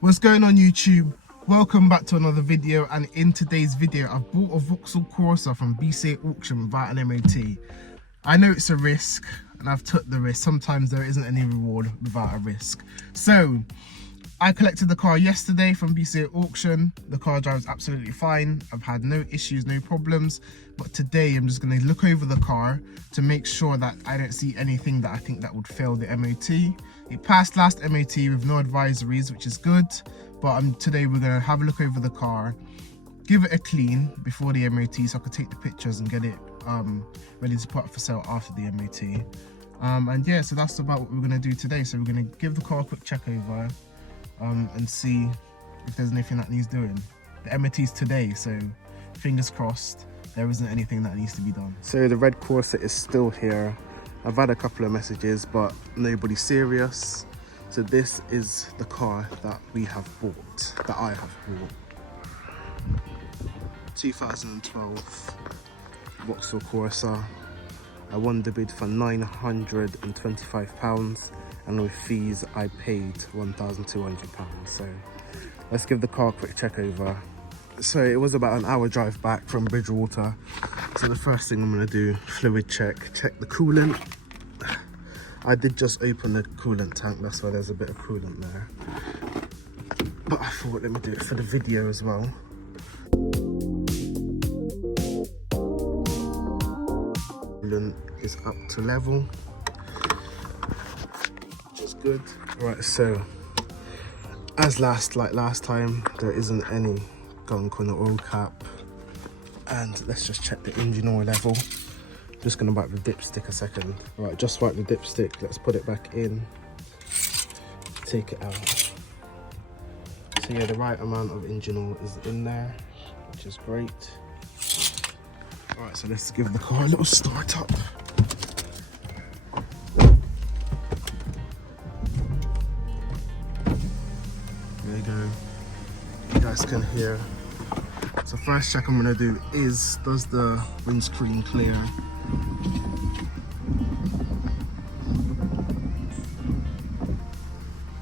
What's going on YouTube? Welcome back to another video, and in today's video I've bought a Vauxhall Corsa from BCA auction without an MOT. I know it's a risk and I've took the risk. Sometimes there isn't any reward without a risk. So I collected the car yesterday from BCA auction. The car drives absolutely fine. I've had no issues, no problems. But today I'm just going to look over the car to make sure that I don't see anything that I think that would fail the MOT. It passed last MOT with no advisories, which is good. But today we're going to have a look over the car, give it a clean before the MOT so I can take the pictures and get it ready to put up for sale after the MOT. And yeah, so that's about what we're going to do today. So we're going to give the car a quick check over and see if there's anything that needs doing. The MOT's today, so fingers crossed there isn't anything that needs to be done. So the red Corsa is still here. I've had a couple of messages, but nobody serious. So this is the car that we have bought, that I have bought. 2012 Vauxhall Corsa. I won the bid for £925, and with fees I paid £1,200. So let's give the car a quick check over. So it was about an hour drive back from Bridgewater. So the first thing I'm going to do, fluid check the coolant. I did just open the coolant tank, that's why there's a bit of coolant there. But I thought, let me do it for the video as well. Coolant is up to level, which is good. Right, so as last time, there isn't any gunk on the oil cap. And let's just check the engine oil level. Just gonna wipe the dipstick a second. Right, just wipe the dipstick. Let's put it back in. Take it out. So yeah, the right amount of engine oil is in there, which is great. All right, so let's give the car a little start up. There you go. You guys can hear. So first check I'm gonna do is, does the windscreen clear?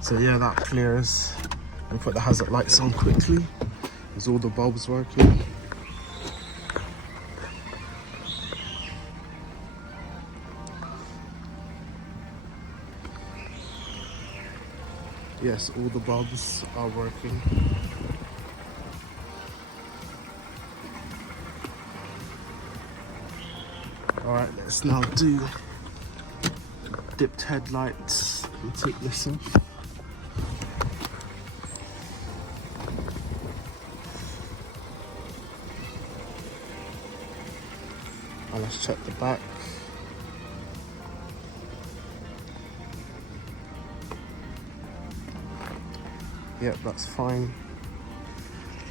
So yeah, that clears. And put the hazard lights on quickly. Is all the bulbs working? Yes, all the bulbs are working. Alright, let's now do dipped headlights and take this off. And let's check the back. Yep, that's fine.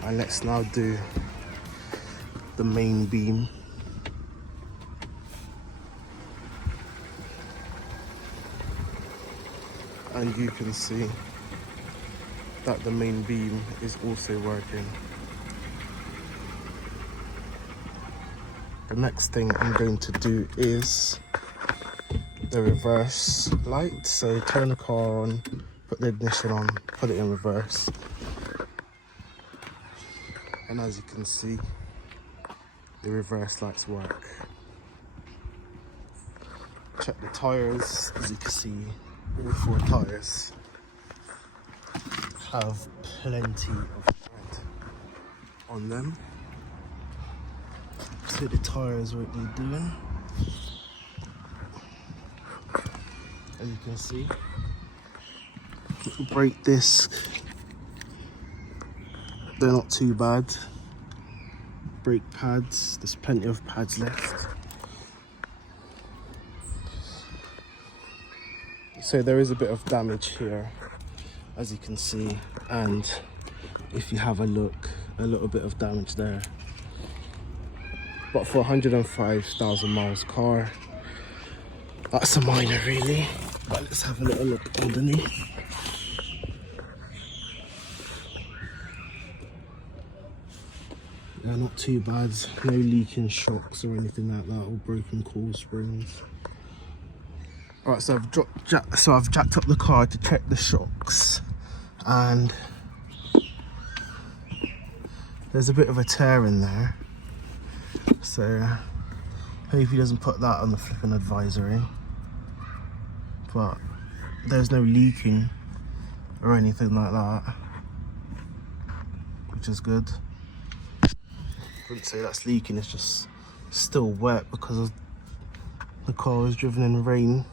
And let's now do the main beam. And you can see that the main beam is also working. The next thing I'm going to do is the reverse light. So turn the car on, put the ignition on, put it in reverse. And as you can see, the reverse lights work. Check the tires. As you can see, all 4 tires have plenty of tread on them. So the tires won't need doing. As you can see, little brake disc, they're not too bad. Brake pads, there's plenty of pads left. So there is a bit of damage here, as you can see, and if you have a look, a little bit of damage there. But for 105,000 miles car, that's a minor really. But let's have a little look underneath. They're not too bad, no leaking shocks or anything like that, or broken coil springs. Alright, so I've jacked up the car to check the shocks, and There's a bit of a tear in there, so hope he doesn't put that on the flipping advisory. But there's no leaking or anything like that, which is good. I wouldn't say that's leaking, it's just still wet because of the car was driven in rain.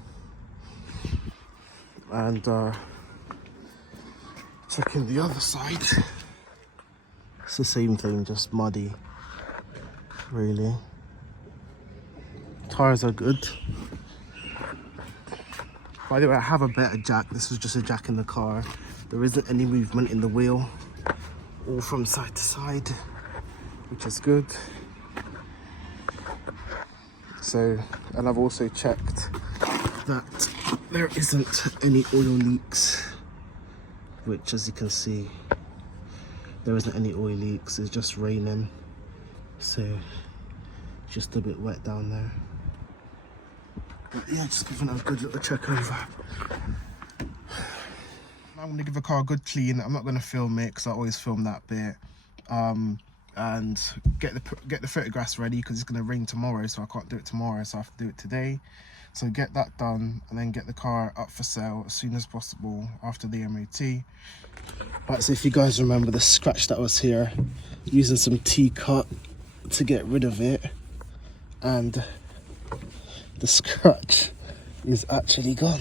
And checking the other side, it's the same thing, just muddy, really. Tires are good. By the way, I have a better jack. This was just a jack in the car. There isn't any movement in the wheel, all from side to side, which is good. So, and I've also checked that there isn't any oil leaks, which, as you can see, there isn't any oil leaks. It's just raining, so just a bit wet down there. But yeah, just giving it a good little check over. I'm going to give the car a good clean. I'm not going to film it because I always film that bit. And get the photographs ready because it's going to rain tomorrow, so I can't do it tomorrow, so I have to do it today. So get that done and then get the car up for sale as soon as possible after the MOT. Right, so if you guys remember the scratch that was here, using some T-cut to get rid of it, and the scratch is actually gone.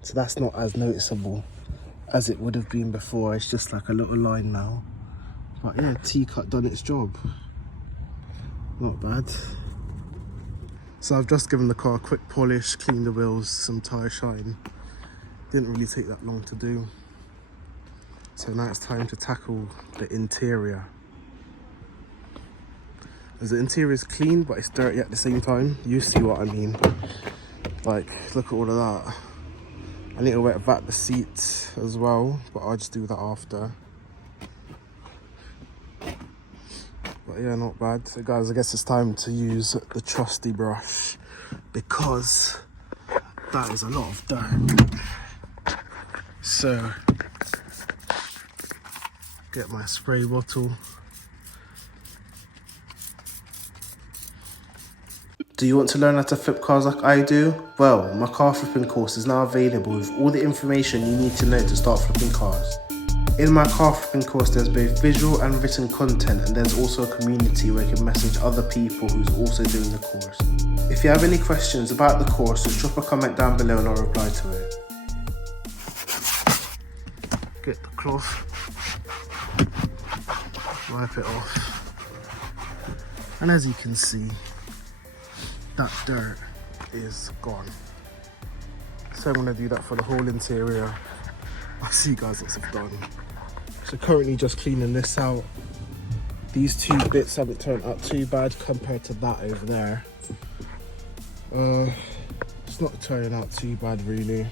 So that's not as noticeable as it would have been before. It's just like a little line now. But yeah, T-cut done its job. Not bad. So I've just given the car a quick polish, cleaned the wheels, some tyre shine. Didn't really take that long to do. So now it's time to tackle the interior. As the interior is clean, but it's dirty at the same time. You see what I mean. Like, look at all of that. I need to wet vac the seats as well, but I'll just do that after. But yeah, not bad. So guys, I guess it's time to use the trusty brush because that is a lot of dirt. So, get my spray bottle. Do you want to learn how to flip cars like I do? Well, my car flipping course is now available with all the information you need to know to start flipping cars. In my car flipping course, there's both visual and written content, and there's also a community where you can message other people who's also doing the course. If you have any questions about the course, just drop a comment down below and I'll reply to it. Get the cloth, wipe it off, and as you can see, that dirt is gone. So I'm going to do that for the whole interior. I'll see you guys once I've done. So currently just cleaning this out. These two bits haven't turned out too bad compared to that over there. It's not turning out too bad really.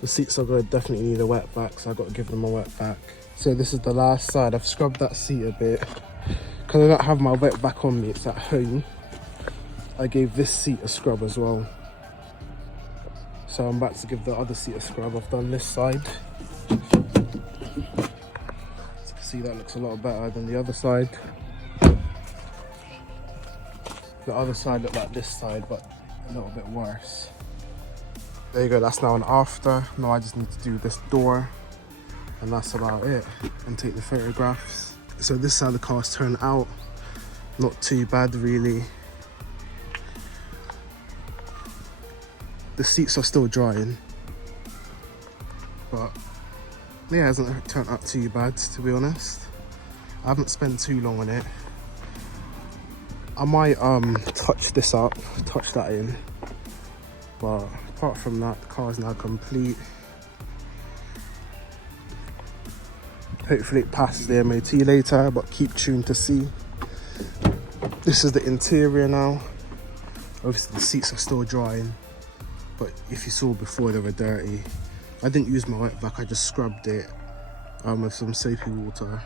The seats are going to definitely need a wet vac, so I've got to give them a wet vac. So this is the last side. I've scrubbed that seat a bit. Because I don't have my wet vac on me, it's at home. I gave this seat a scrub as well. So I'm about to give the other seat a scrub. I've done this side. As you can see, that looks a lot better than the other side. The other side looked like this side, but a little bit worse. There you go, that's now an after. Now I just need to do this door, and that's about it. And take the photographs. So this is how the car's turned out. Not too bad really. The seats are still drying, but yeah, it hasn't turned out too bad, to be honest. I haven't spent too long on it. I might touch this up, touch that in, but apart from that, the car is now complete. Hopefully it passes the MOT later, but keep tuned to see. This is the interior now. Obviously the seats are still drying, but if you saw before, they were dirty. I didn't use my wet vac, I just scrubbed it with some soapy water.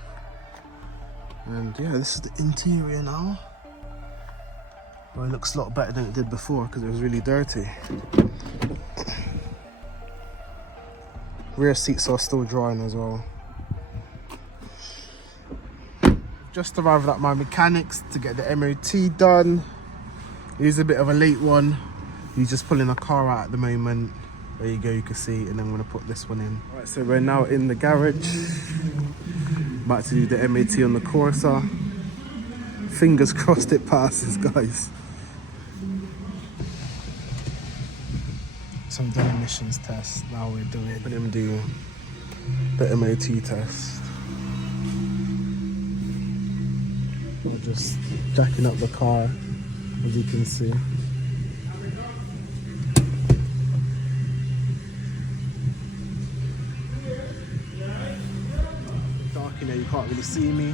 And yeah, this is the interior now. Well, it looks a lot better than it did before because it was really dirty. Rear seats are still drying as well. Just arrived at my mechanics to get the MOT done. Here's a bit of a late one. He's just pulling a car out at the moment. There you go, you can see, and I'm gonna put this one in. All right, so we're now in the garage. About to do the MOT on the Corsa. Fingers crossed it passes, guys. Some done emissions test. Now we're doing him do the MOT test. We're just jacking up the car, as you can see. Dark in there, you can't really see me,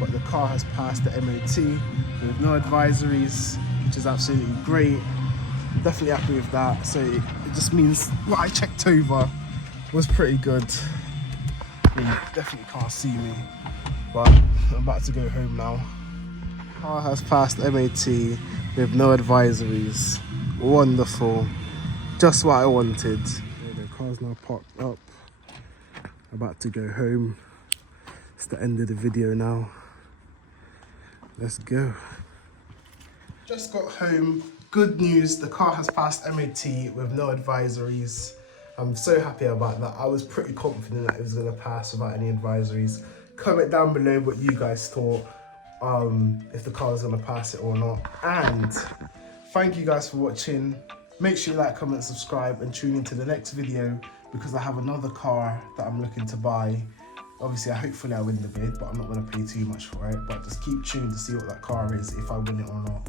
but the car has passed the MOT with no advisories, which is absolutely great. I'm definitely happy with that. So it just means what I checked over was pretty good. You definitely can't see me, but I'm about to go home now. Car has passed MOT with no advisories. Wonderful. Just what I wanted. The car's now parked up. About to go home. It's the end of the video now. Let's go. Just got home. Good news, the car has passed MOT with no advisories. I'm so happy about that. I was pretty confident that it was going to pass without any advisories. Comment down below what you guys thought, if the car was going to pass it or not. And thank you guys for watching. Make sure you like, comment, subscribe, and tune into the next video, because I have another car that I'm looking to buy. Obviously, hopefully I win the bid, but I'm not going to pay too much for it. But just keep tuned to see what that car is, if I win it or not.